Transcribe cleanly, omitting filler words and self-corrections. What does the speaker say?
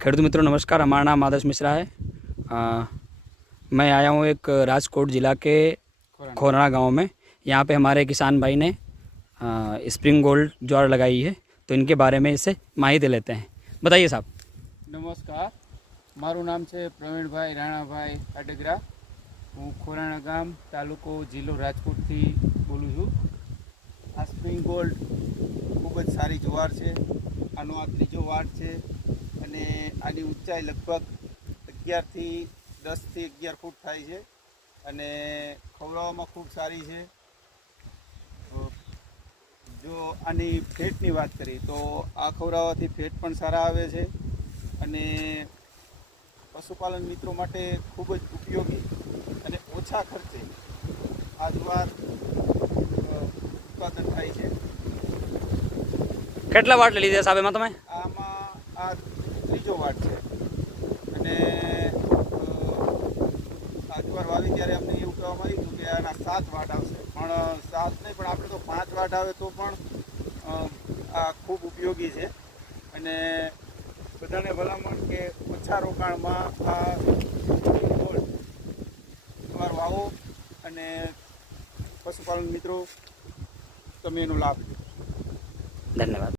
खेडूत मित्रों नमस्कार। हमारा नाम आदर्श मिश्रा है। मैं आया हूँ एक राजकोट ज़िला के खोराना गांव में। यहाँ पे हमारे किसान भाई ने स्प्रिंग गोल्ड ज्वार लगाई है, तो इनके बारे में इससे माहिती लेते हैं। बताइए साहब। नमस्कार, मारू नाम है प्रवीण भाई राणा भाई आडेगरा। हूँ खोराना गाम तालुको जिल्लो राजकोट थी बोलूँ छूँ। आ स्प्रिंग गोल्ड खूब ज सारी ज्वार है। आनो आ त्रीजो वाट है અને આની ઊંચાઈ લગભગ 11 થી 10 થી 11 ફૂટ થાય છે અને ખવડાવવામાં ખૂબ સારી છે। જો આની ફેટની વાત કરીએ તો આ ખવડાવવાથી ફેટ પણ સારા આવે છે અને પશુપાલન મિત્રો માટે ખૂબ જ ઉપયોગી અને ઓછા ખર્ચે આ જ્વાર ઉત્પાદન થાય છે। કેટલા વાટ લીધા સાહેબ એમાં તમે? આમાં આ ત્રીજો વાટ છે અને આ જ્વાર વાવી ત્યારે અમને એવું કહેવામાં આવ્યું હતું કે આના 7 વાટ આવશે, પણ 7 નહીં, પણ આપણે તો 5 વાટ આવે તો પણ આ ખૂબ ઉપયોગી છે અને બધાને ભલામણ કે ઓછા રોકાણમાં આ જ્વાર વાવો અને પશુપાલન મિત્રો તમે એનો લાભ લો। ધન્યવાદ।